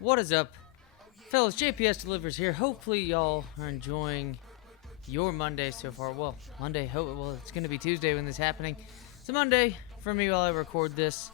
What is up, fellas? JPS Delivers here. Hopefully, y'all are enjoying your Monday so far. Well, Monday. Well, it's going to be Tuesday when this is happening. It's a Monday for me while I record this.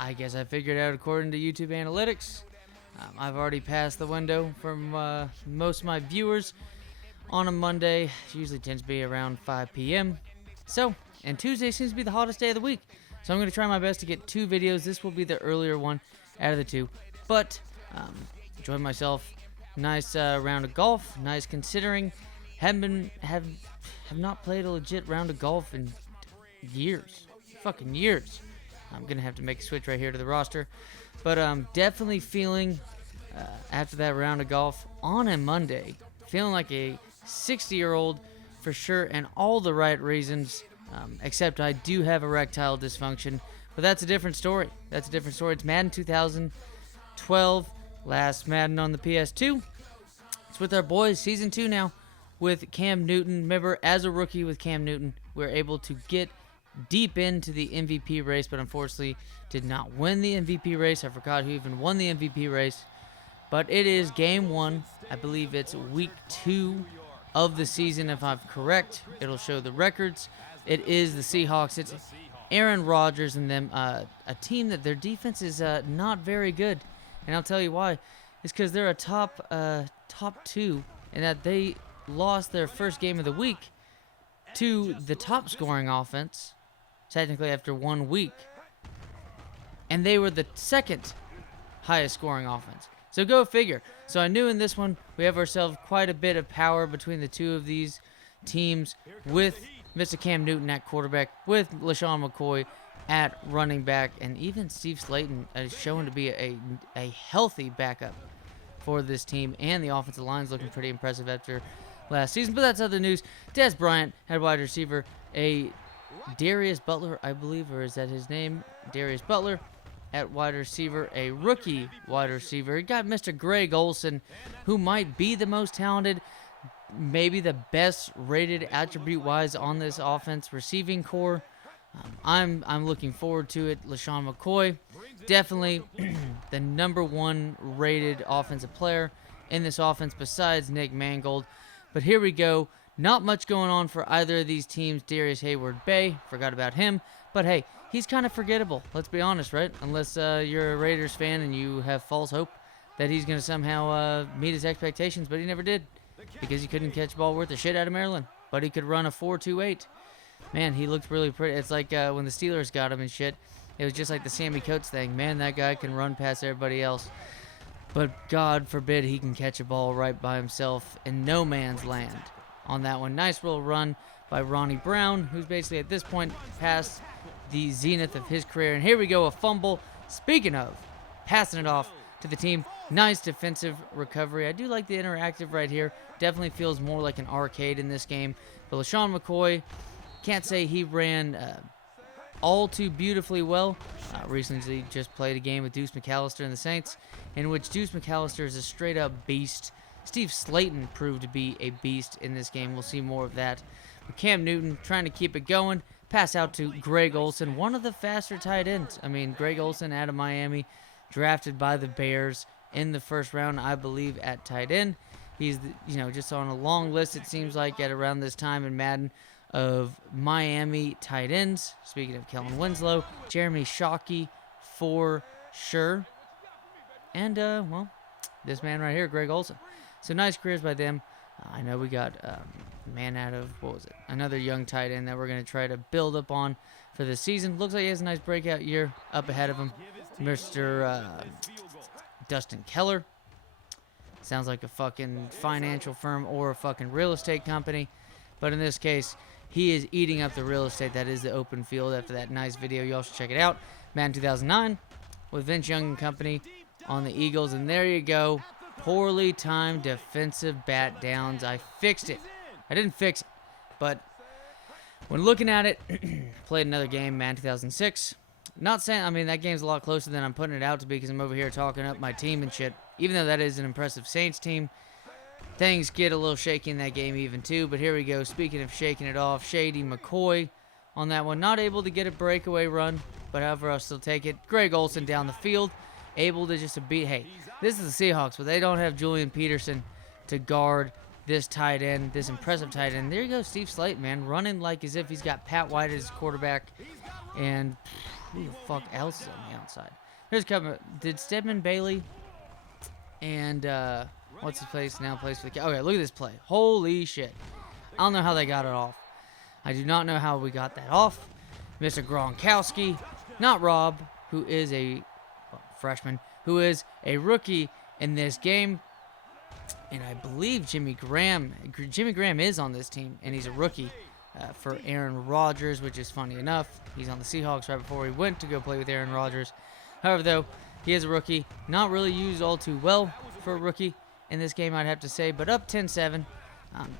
I guess I figured out according to YouTube analytics. I've already passed the window for most of my viewers on a Monday. It usually tends to be around 5 p.m. And Tuesday seems to be the hottest day of the week. So I'm going to try my best to get 2 videos. This will be the earlier one out of the 2. But, enjoyed myself. Nice round of golf. Nice considering. Have not played a legit round of golf in years. Fucking years. I'm going to have to make a switch right here to the roster. But definitely feeling, after that round of golf on a Monday, feeling like a 60-year-old for sure, and all the right reasons, except I do have erectile dysfunction. But that's a different story. It's Madden 2012, last Madden on the PS2. It's with our boys, Season 2 now, with Cam Newton. Remember, as a rookie with Cam Newton, we were able to get deep into the MVP race, but unfortunately did not win the MVP race. I forgot who even won the MVP race. But it is Game 1. I believe it's Week 2 of the season, if I'm correct. It'll show the records. It is the Seahawks. It's Aaron Rodgers and them, a team that their defense is not very good. And I'll tell you why. It's because they're a top 2, and that they lost their first game of the week to the top scoring offense, technically after 1 week. And they were the second highest scoring offense. So go figure. So I knew in this one we have ourselves quite a bit of power between the two of these teams, with Mr. Cam Newton at quarterback, with LaShawn McCoy at running back, and even Steve Slayton is shown to be a healthy backup for this team, and the offensive line is looking pretty impressive after last season. But that's other news. Des Bryant had wide receiver, a Darius Butler, I believe, or is that his name? Darius Butler at wide receiver, a rookie wide receiver. He got Mr. Greg Olsen, who might be the most talented, maybe the best rated attribute-wise on this offense receiving core. I'm looking forward to it. LaShawn McCoy, definitely the number 1 rated offensive player in this offense besides Nick Mangold. But here we go. Not much going on for either of these teams. Darius Hayward-Bay, forgot about him. But hey, he's kind of forgettable. Let's be honest, right? Unless you're a Raiders fan and you have false hope that he's going to somehow meet his expectations, but he never did, because he couldn't catch a ball worth a shit out of Maryland. But he could run a 4.28. Man, he looked really pretty. It's like when the Steelers got him and shit. It was just like the Sammy Coates thing. Man, that guy can run past everybody else. But God forbid he can catch a ball right by himself in no man's land on that one. Nice little run by Ronnie Brown, who's basically at this point past the zenith of his career. And here we go, a fumble. Speaking of, passing it off to the team. Nice defensive recovery. I do like the interactive right here. Definitely feels more like an arcade in this game. But LaShawn McCoy, can't say he ran all too beautifully well. Recently just played a game with Deuce McAllister and the Saints, in which Deuce McAllister is a straight-up beast. Steve Slayton proved to be a beast in this game. We'll see more of that. But Cam Newton trying to keep it going. Pass out to Greg Olsen, one of the faster tight ends. I mean, Greg Olsen out of Miami, drafted by the Bears in the first round, I believe, at tight end. He's, just on a long list, it seems like, at around this time in Madden, of Miami tight ends. Speaking of Kellen Winslow, Jeremy Shockey for sure. And, this man right here, Greg Olsen. So nice careers by them. I know we got man out of, another young tight end that we're going to try to build up on for this season. Looks like he has a nice breakout year up ahead of him. Mr. Dustin Keller. Sounds like a fucking financial firm or a fucking real estate company. But in this case, he is eating up the real estate that is the open field after that nice video. You all should check it out. Madden 2009 with Vince Young and company on the Eagles. And there you go. Poorly timed defensive bat downs. I fixed it. I didn't fix it. But when looking at it, played another game, Madden 2006. Not saying, that game's a lot closer than I'm putting it out to be, because I'm over here talking up my team and shit. Even though that is an impressive Saints team, things get a little shaky in that game even too. But here we go. Speaking of shaking it off, Shady McCoy on that one. Not able to get a breakaway run, but however, I'll still take it. Greg Olsen down the field. able to just beat. Hey, this is the Seahawks, but they don't have Julian Peterson to guard this tight end, this impressive tight end. There you go, Steve Slayton, man, running like as if he's got Pat White as his quarterback. And who the fuck else is on the outside? Here's coming. Did Stedman Bailey and what's his place now plays for the? Okay, look at this play. Holy shit! I don't know how they got it off. I do not know how we got that off. Mr. Gronkowski, not Rob, who is a freshman, who is a rookie in this game. And I believe Jimmy Graham is on this team, and he's a rookie for Aaron Rodgers, which is funny enough. He's on the Seahawks right before he went to go play with Aaron Rodgers. However, though, he is a rookie. Not really used all too well for a rookie in this game, I'd have to say, but up 10-7.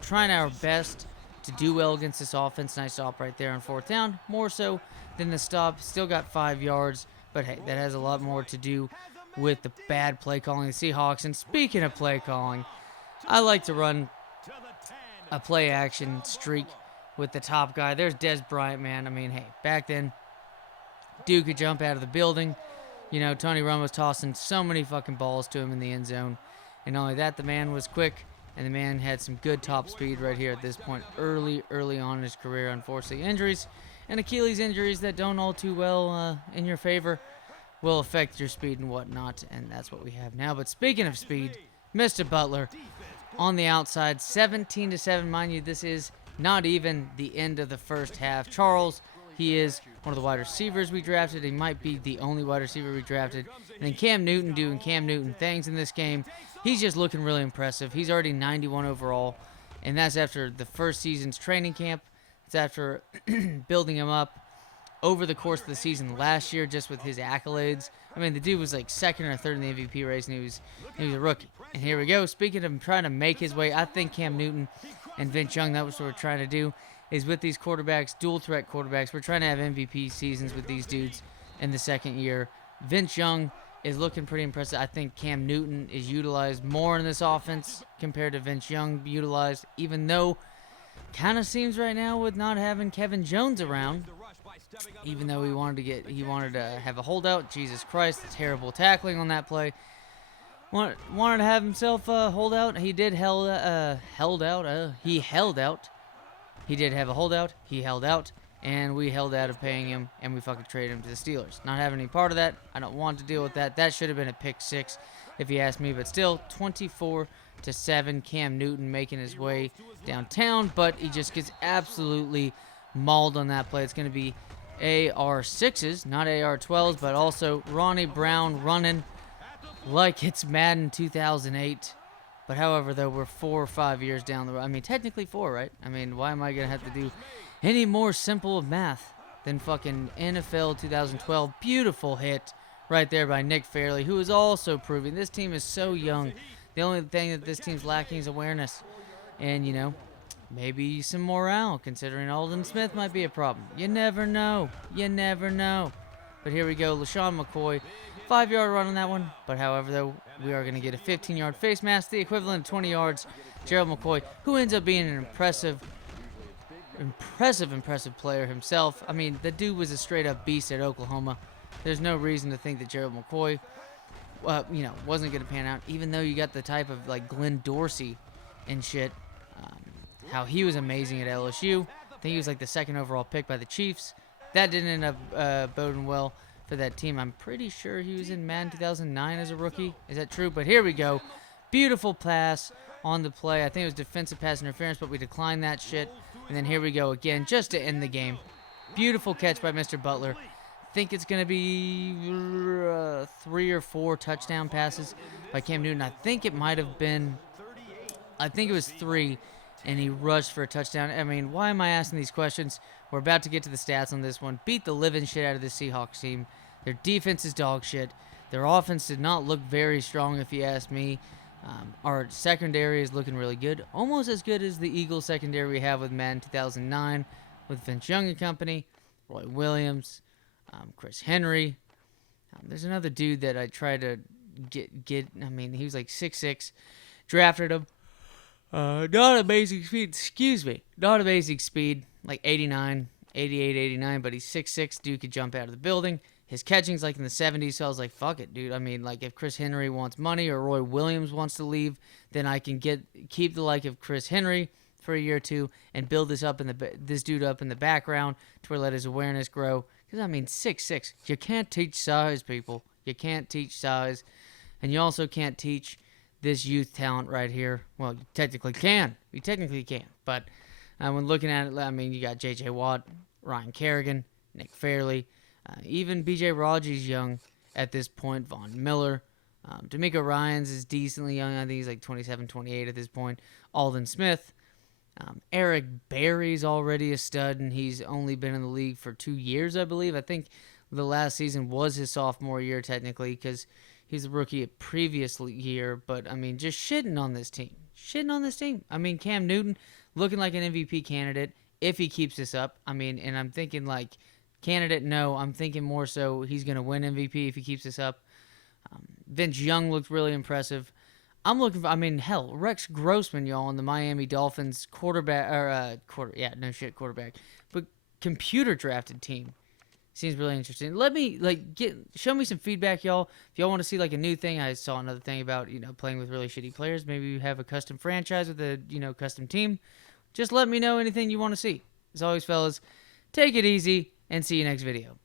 Trying our best to do well against this offense. Nice stop right there on fourth down. More so than the stop. Still got 5 yards, but hey, that has a lot more to do with the bad play calling of the Seahawks. And speaking of play calling, I like to run a play action streak with the top guy. There's Des Bryant, man. I mean, hey, back then, dude could jump out of the building. You know, Tony Romo was tossing so many fucking balls to him in the end zone. And not only that, the man was quick, and the man had some good top speed right here at this point, early on in his career. Unfortunately, injuries and Achilles injuries that don't all too well in your favor will affect your speed and whatnot, and that's what we have now. But speaking of speed, Mr. Butler on the outside, 17-7. Mind you, this is not even the end of the first half. Charles, he is one of the wide receivers we drafted. He might be the only wide receiver we drafted. And then Cam Newton doing Cam Newton things in this game. He's just looking really impressive. He's already 91 overall, and that's after the first season's training camp. It's after building him up over the course of the season last year, just with his accolades. I mean, the dude was like second or third in the MVP race, and he was a rookie. And here we go. Speaking of him trying to make his way, I think Cam Newton and Vince Young, that was what we're trying to do, is with these quarterbacks, dual threat quarterbacks, we're trying to have MVP seasons with these dudes in the second year. Vince Young is looking pretty impressive. I think Cam Newton is utilized more in this offense compared to Vince Young utilized, even though kind of seems right now with not having Kevin Jones around, even though he wanted to have a holdout. Jesus Christ, terrible tackling on that play. Wanted to have himself a holdout. He did held out. He held out. He did have a holdout. He held out. And we held out of paying him, and we fucking traded him to the Steelers. Not having any part of that. I don't want to deal with that. That should have been a pick six, if you ask me. But still, 24-7. Cam Newton making his way downtown, but he just gets absolutely mauled on that play. It's going to be AR6s, not AR12s, but also Ronnie Brown running like it's Madden 2008. But however, though, we're 4 or 5 years down the road. I mean, technically 4, right? I mean, why am I going to have to do any more simple of math than fucking NFL 2012? Beautiful hit right there by Nick Fairley, who is also proving this team is so young. The only thing that this team's lacking is awareness. And, you know, maybe some morale, considering Alden Smith might be a problem. You never know. You never know. But here we go. LaShawn McCoy, 5-yard run on that one. But however, though, we are going to get a 15-yard face mask, the equivalent of 20 yards. Gerald McCoy, who ends up being an impressive player himself. I mean, the dude was a straight-up beast at Oklahoma. There's no reason to think that Gerald McCoy, wasn't going to pan out, even though you got the type of, like, Glenn Dorsey and shit. How he was amazing at LSU. I think he was, like, the second overall pick by the Chiefs. That didn't end up boding well for that team. I'm pretty sure he was in Madden 2009 as a rookie. Is that true? But here we go. Beautiful pass on the play. I think it was defensive pass interference, but we declined that shit. And then here we go again, just to end the game. Beautiful catch by Mr. Butler. I think it's going to be 3 or 4 touchdown passes by Cam Newton. I think it was 3, and he rushed for a touchdown. I mean, why am I asking these questions? We're about to get to the stats on this one. Beat the living shit out of this Seahawks team. Their defense is dog shit. Their offense did not look very strong, if you ask me. Our secondary is looking really good. Almost as good as the Eagles secondary we have with Madden 2009 with Vince Young and company, Roy Williams, Chris Henry. There's another dude that I tried to get. I mean, he was like 6'6". Drafted him. Not amazing speed. Not amazing speed. Like 89, 88, 89. But he's 6'6". Dude could jump out of the building. His catching's like in the 70s, so I was like, fuck it, dude. I mean, like, if Chris Henry wants money or Roy Williams wants to leave, then I can keep the like of Chris Henry for a year or two and build this dude up in the background to where let his awareness grow. Because, I mean, 6'6". You can't teach size, people. You can't teach size. And you also can't teach this youth talent right here. Well, you technically can. You technically can. But when looking at it, I mean, you got J.J. Watt, Ryan Kerrigan, Nick Fairley, even B.J. Raji's young at this point. Von Miller. D'Amico Ryans is decently young. I think he's like 27, 28 at this point. Alden Smith. Eric Berry's already a stud, and he's only been in the league for 2 years, I believe. I think the last season was his sophomore year, technically, because he's a rookie a previous year. But, I mean, just shitting on this team. Shitting on this team. I mean, Cam Newton looking like an MVP candidate if he keeps this up. I mean, and I'm thinking, like, candidate, no. I'm thinking more so he's going to win MVP if he keeps this up. Vince Young looked really impressive. I'm looking for, I mean, hell, Rex Grossman, y'all, in the Miami Dolphins quarterback, but computer drafted team. Seems really interesting. Let me, show me some feedback, y'all. If y'all want to see, like, a new thing, I saw another thing about, playing with really shitty players. Maybe you have a custom franchise with a, custom team. Just let me know anything you want to see. As always, fellas, take it easy, and see you next video.